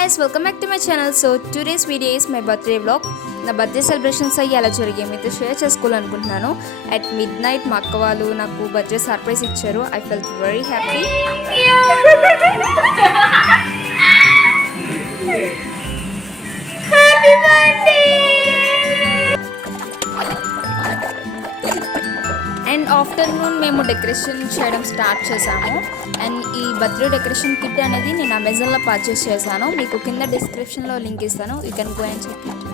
guys, welcome back to my channel. So today's video is my birthday vlog. నా birthday celebrations అయ్యి ఎలా జరిగాయి మీతో షేర్ చేసుకోవాలనుకుంటున్నాను. అట్ మిడ్ నైట్ మా అక్క వాళ్ళు నాకు బర్త్డే సర్ప్రైజ్ ఇచ్చారు. I felt very happy. And afternoon మేము డెకరేషన్ చేయడం స్టార్ట్ చేసాము. అండ్ ఈ బర్త్డే డెకరేషన్ కిట్ అనేది నేను అమెజాన్లో పర్చేస్ చేశాను. మీకు కింద డిస్క్రిప్షన్లో లింక్ ఇస్తాను. You can go and check it.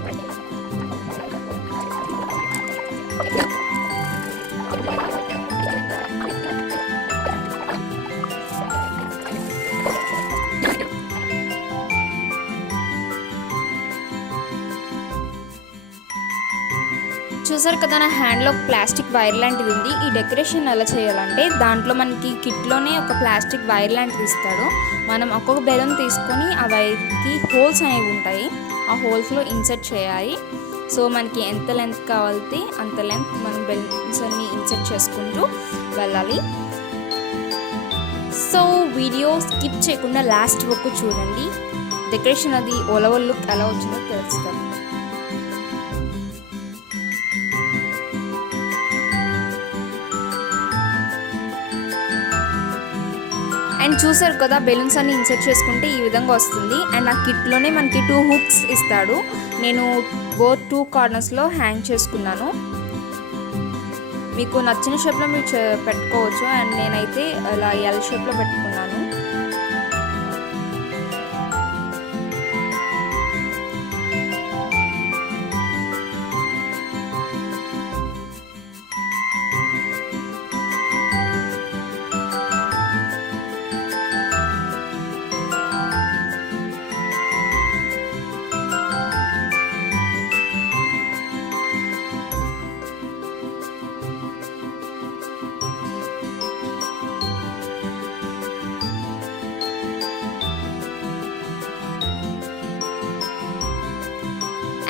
చూసారు కదా, నా హ్యాండ్లో ప్లాస్టిక్ వైర్ లాంటిది ఉంది. ఈ డెకరేషన్ ఎలా చేయాలంటే దాంట్లో మనకి కిట్లోనే ఒక ప్లాస్టిక్ వైర్ లాంటిది ఇస్తాడు. మనం ఒక్కొక్క బెలూన్ తీసుకొని ఆ వైర్కి హోల్స్ అనేవి ఉంటాయి. ఆ హోల్స్లో ఇన్సర్ట్ చేయాలి. సో మనకి ఎంత లెంత్ కావాలితే అంత లెంత్ మనం బెలూన్స్ అన్ని ఇన్సర్ట్ చేసుకుంటూ వెళ్ళాలి. సో వీడియో స్కిప్ చేయకుండా లాస్ట్ వరకు చూడండి. డెకరేషన్ అది ఓవరాల్ లుక్ ఎలా వచ్చిందో తెలుస్తుంది. అండ్ చూసారు కదా, బెలూన్స్ అన్ని ఇన్సర్ట్ చేసుకుంటే ఈ విధంగా వస్తుంది. అండ్ ఆ కిట్లోనే మనకి 2 హుక్స్ ఇస్తాడు. నేను బోత్ 2 కార్నర్స్లో హ్యాంగ్ చేసుకున్నాను. మీకు నచ్చిన షేప్లో మీరు పెట్టుకోవచ్చు. అండ్ నేనైతే అలా ఎల్ షేప్లో పెట్టుకున్నాను.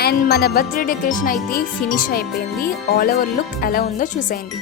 అండ్ మన బర్త్డే డెకరేషన్ అయితే ఫినిష్ అయిపోయింది. ఆల్ ఓవర్ లుక్ ఎలా ఉందో చూసేయండి.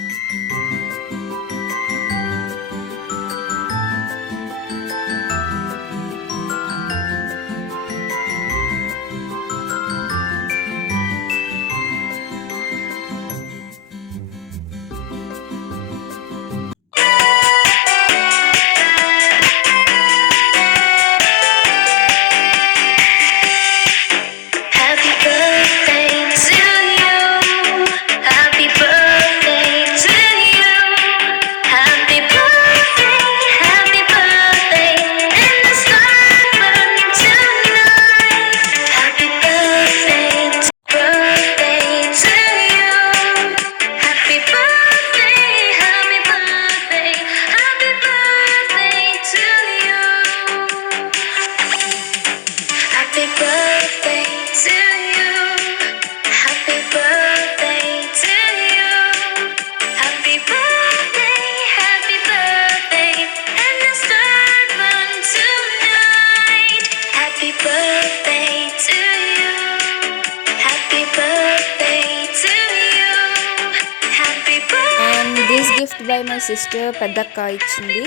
This gift by my sister పెద్దక్క ఇచ్చింది.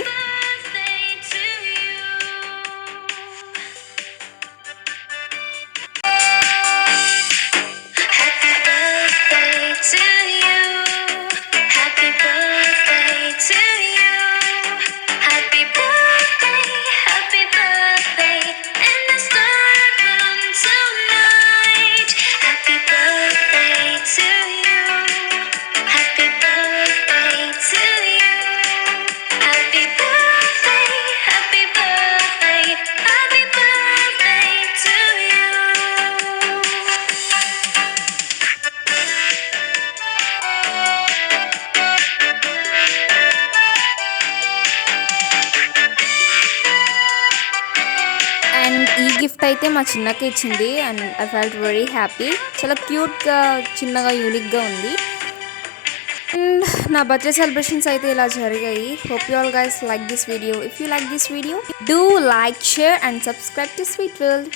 అండ్ ఈ గిఫ్ట్ అయితే మా చిన్నకి ఇచ్చింది. And I felt very happy. చాలా క్యూట్గా, చిన్నగా, యూనిక్గా ఉంది. అండ్ నా బర్త్డే సెలబ్రేషన్స్ అయితే ఇలా జరిగాయి. Hope you all guys like this video. If you like this video, do like, share and subscribe to sweet world.